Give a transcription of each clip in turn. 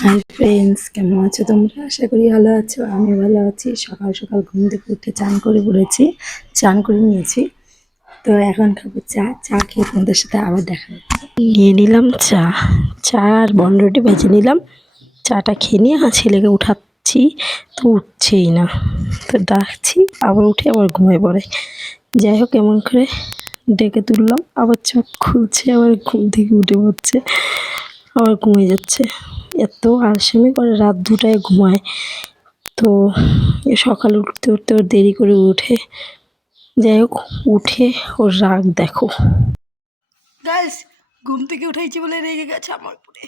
Hi friends, কেমন আছো তোমরা? আশা করি ভালো আছো। আমি ভালো আছি। সকাল সকাল ঘুম থেকে উঠে চান করে পড়েছি, চান করে নিয়েছি। তো এখন খাবো চা। চা খেয়ে তোমাদের সাথে আবার দেখা হচ্ছে। নিয়ে নিলাম চা। চা আর বনরুটি বেজে নিলাম। চাটা খেয়ে নিয়ে ছেলেকে উঠাচ্ছি, তো উঠছেই না। তো ডাকছি, আবার উঠে আবার ঘুমিয়ে পড়ে। যাই হোক, এমন করে ডেকে তুললাম, আবার চোখ খুলছে, আবার ঘুম থেকে উঠে পড়ছে, আবার ঘুমিয়ে যাচ্ছে। এত আলসেমি করে, রাত 2টায় ঘুমায়। তো সকালে উঠতে উঠতে ওর দেরি করে উঠে। যাই হোক, উঠে ওর রাগ দেখো গাইস। ঘুম থেকে উঠাইছি বলে রেগে গেছে আমার উপরে,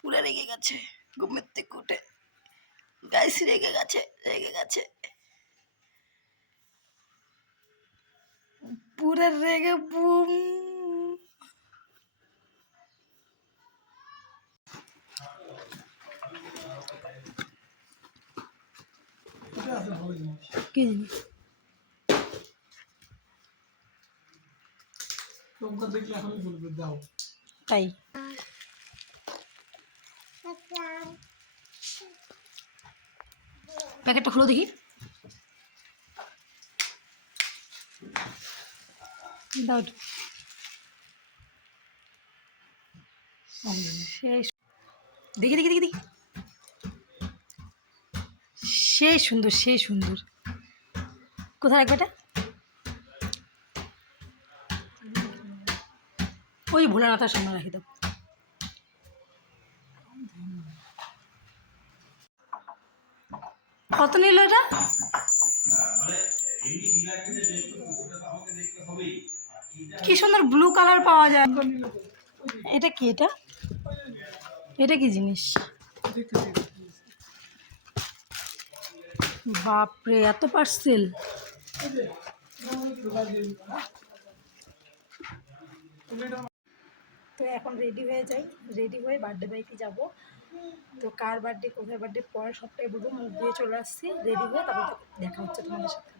পুরো রেগে গেছে ঘুমের থেকে উঠে। গাইস রেগে গেছে, রেগে গেছে, পুরো রেগে বুম। কি জিনিস তাই? প্যাকেটটা খুলো দেখি। দাও। দেখি দেখি দেখি দেখি, সেই সুন্দর, সেই সুন্দর। কোথায় রাখবে এটা? ওই ভোলানাথার সামনে রাখি দাও। কত নিল এটা? কি সুন্দর ব্লু কালার পাওয়া যায়। এটা কি? এটা এটা কি জিনিস? বাপরে, এত পার্সেল! তো এখন রেডি হয়ে যাই, রেডি হয়ে বার্থডে বাড়িতে যাব। তো কার বার্থডে, কোথায় বার্থডে, পরের সপ্তাহে বলবো। মুখ দিয়ে চলে আসছি রেডি হয়ে, তারপর দেখা হচ্ছে তোমাদের সাথে।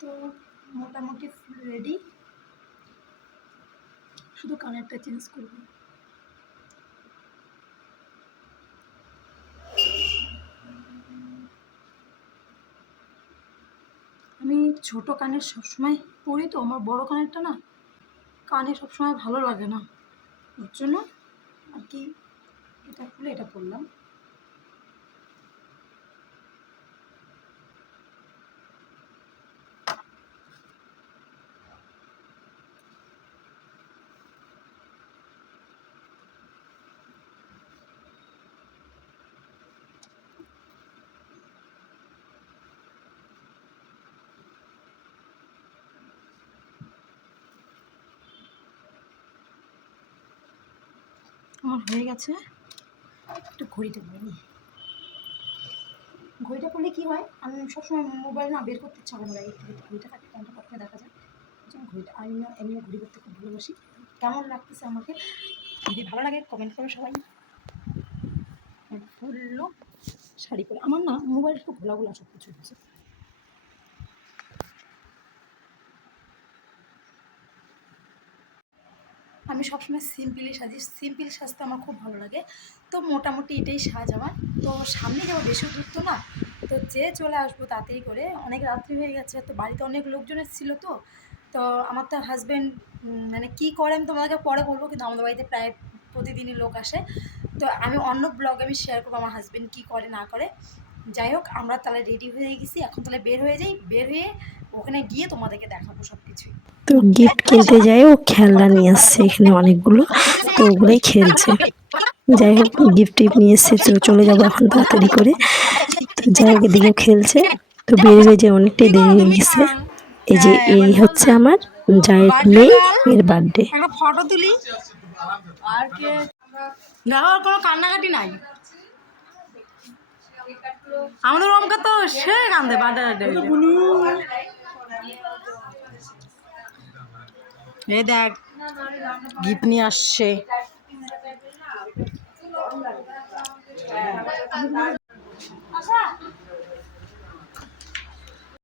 তো মোটামুটি রেডি, শুধু কানেরটা চেঞ্জ করব। আমি ছোট কানের সবসময় পরি, তো আমার বড় কানেরটা না কানে সবসময় ভালো লাগে না, ওর জন্য আর কি এটা খুলে এটা পরলাম। আমার হয়ে গেছে। একটু ঘড়িটা পরে নিই। ঘড়িটা পরলে কী হয়, আমি সবসময় মোবাইল না বের করতে ইচ্ছা করে না, ঘড়িটা থাকে কোনটা পক্ষে দেখা যায়। ঘড়িটা আমি এমনি ঘড়ি করতে খুব ভালোবাসি। কেমন লাগতেছে আমাকে যদি ভালো লাগে কমেন্ট করো সবাই। ফুল শাড়ি পরে আমার না মোবাইল খুব ঘোলা ঘোলা সব কিছু হচ্ছে। আমি সবসময় সিম্পলি সাজি, সিম্পল সাজতে আমার খুব ভালো লাগে। তো মোটামুটি এটাই সাজ আমার। তো সামনে যাবো, বেশি দূর তো না, তো যে চলে আসবো তাড়াতাড়ি করে। অনেক রাত্রি হয়ে গেছে, তো বাড়িতে অনেক লোকজন এসেছিলো। তো আমার তো হাজব্যান্ড মানে কী করে আমি তোমাদেরকে পরে বলবো, কিন্তু আমাদের বাড়িতে প্রায় প্রতিদিনই লোক আসে। তো আমি অন্য ব্লগে আমি শেয়ার করবো আমার হাজব্যান্ড কী করে না করে। যাই হোক, আমরা তাহলে রেডি হয়ে গেছি, এখন তাহলে বের হয়ে যাই। বের হয়ে ওখানে গিয়ে তোমাদেরকে দেখাবো সব কিছুই। তো গিফট কিনতে যাই, ও খেলনা নিয়ে আসছে এখানে অনেকগুলো, তো ওগুলোই খেলছে। যাই হোক, গিফট টিফট নিয়ে এসছে, তো চলে যাবো এখন তাড়াতাড়ি করে। তো যাই হোক, এদিকেও খেলছে। তো বের হয়ে যায়, অনেকটাই দেরি হয়ে গেছে। এই যে এই হচ্ছে আমার জায়ের মেয়ে, এর বার্থডে। একটা ফটো তুলি। আর কে দেখো, কোনো কান্নাকাটি নাই আমাদের। ওমকা তো সে কান্দে বার্থডে। এই দেখ, গিফট নিয়ে আসছে।